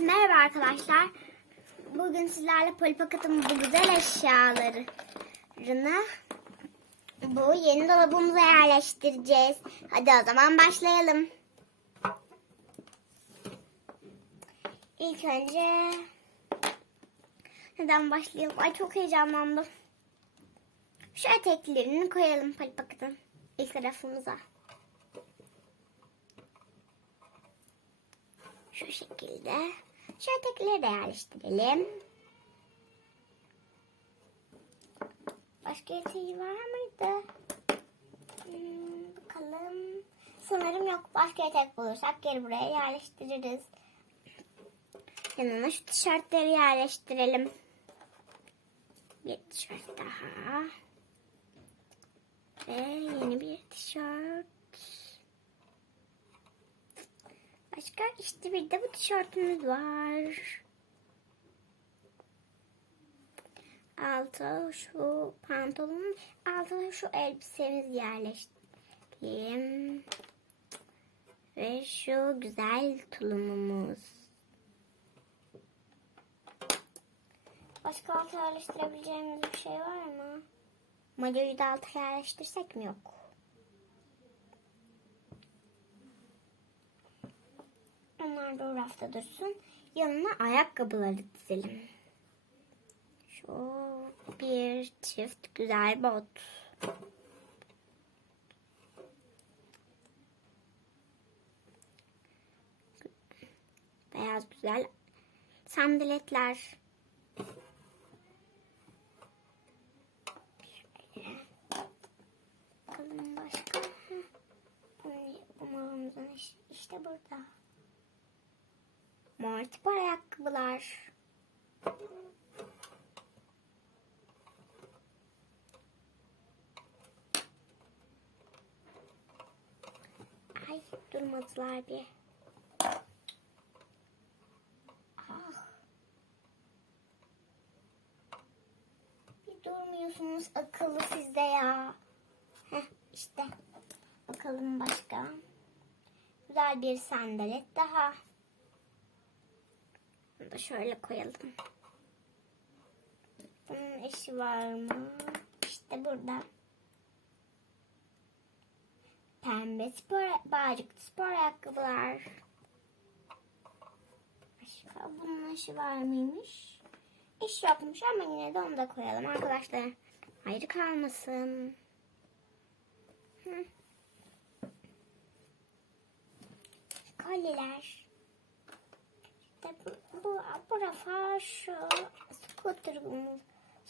Merhaba arkadaşlar. Bugün sizlerle Polipakat'ın bu güzel eşyalarını bu yeni dolabımıza yerleştireceğiz. Hadi o zaman başlayalım. İlk önce neden başlayalım? Ay çok heyecanlandım. Şu eteklerini koyalım Polipakat'ın ilk tarafımıza. Şu şekilde. Şu etekleri de yerleştirelim. Başka eteği var mıydı? Hmm, bakalım. Sanırım yok. Başka etek bulursak geri buraya yerleştiririz. Yanına şu tişörtleri yerleştirelim. Bir tişört daha. Ve yeni bir tişört. Başka işte bir de bu tişörtümüz var. Altı şu pantolon, altına şu elbisemiz yerleştirelim. Ve şu güzel tulumumuz. Başka altı yerleştirebileceğimiz bir şey var mı? Mayoyu da altı yerleştirsek mi yok? Da o rafta dursun. Yanına ayakkabıları dizelim. Şu bir çift güzel bot. Beyaz güzel sandaletler. Bakalım başka. Umarımızın işte burada. Mor tip ayakkabılar. Ay durmadılar bir. Ah. Bir durmuyorsunuz akıllı sizde ya. Heh işte. Bakalım başka. Güzel bir sandalet daha. Bunu da şöyle koyalım. Bunun eşi var mı? İşte burada. Pembe spor, bağcıklı spor ayakkabılar. Başka bunun eşi var mıymış? İş yokmuş ama yine de onu da koyalım arkadaşlar. Ayrı kalmasın. Hı. Kolyeler. Bu, bu, rafa şu scooter'ımızı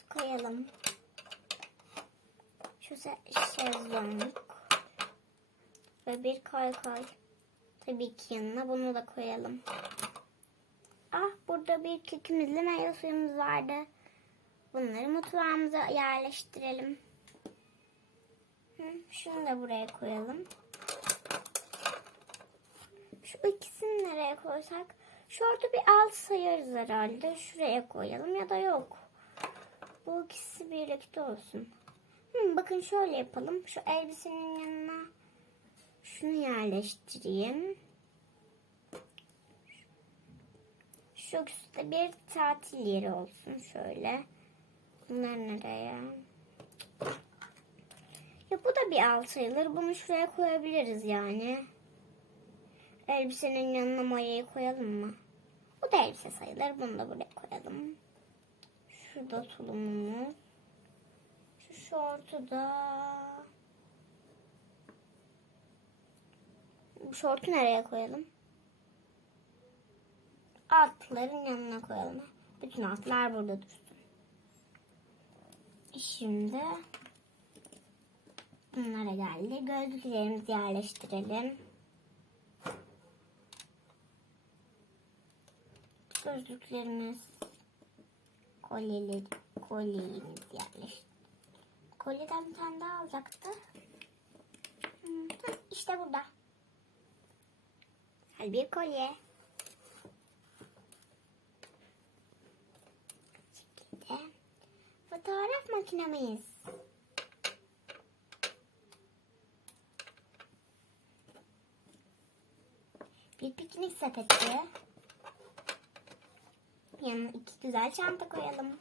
koyalım. Şu şezlong. Ve bir koy koy. Tabii ki yanına bunu da koyalım. Ah burada bir kekimizle meyve suyumuz vardı. Bunları mutfağımıza yerleştirelim. Hı, şunu da buraya koyalım. Şu ikisini nereye koysak? Şurada bir alt sayarız herhalde. Şuraya koyalım ya da yok. Bu ikisi birlikte olsun. Hı, bakın şöyle yapalım. Şu elbisenin yanına şunu yerleştireyim. Şu üstte bir tatil yeri olsun şöyle. Bunlar nereye? Ya bu da bir alt sayılır. Bunu şuraya koyabiliriz yani. Elbisenin yanına mayayı koyalım mı? Bu da elbise sayılır. Bunu da buraya koyalım. Şurada tulumumuz. Şu şortu da... Bu şortu nereye koyalım? Altların yanına koyalım. Bütün altlar burada dursun. Şimdi bunlara geldi. Gözlüklerimizi yerleştirelim. Gözlüklerimiz kolyeleri kolyemiz yerleşti. Kolyeden bir tane daha alacaktı. İşte burada. Güzel bir kolye. Şekilde. Fotoğraf makinemiz. Bir piknik sepeti. Yanına iki güzel çanta koyalım.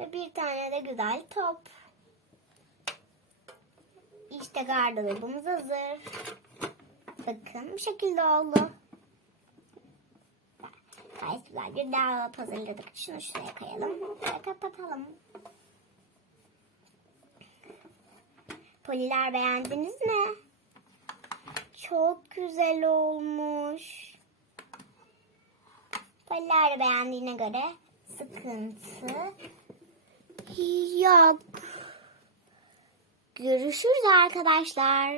Ve bir tane de güzel top. İşte gardırobumuz hazır. Bakın bu şekilde oldu. Gayet güzel bir dolap hazırladık. Şunu şuraya koyalım ve kapatalım. Poliler beğendiniz mi? Çok güzel olmuş. Poliler de beğendiğine göre sıkıntı yok. Görüşürüz arkadaşlar.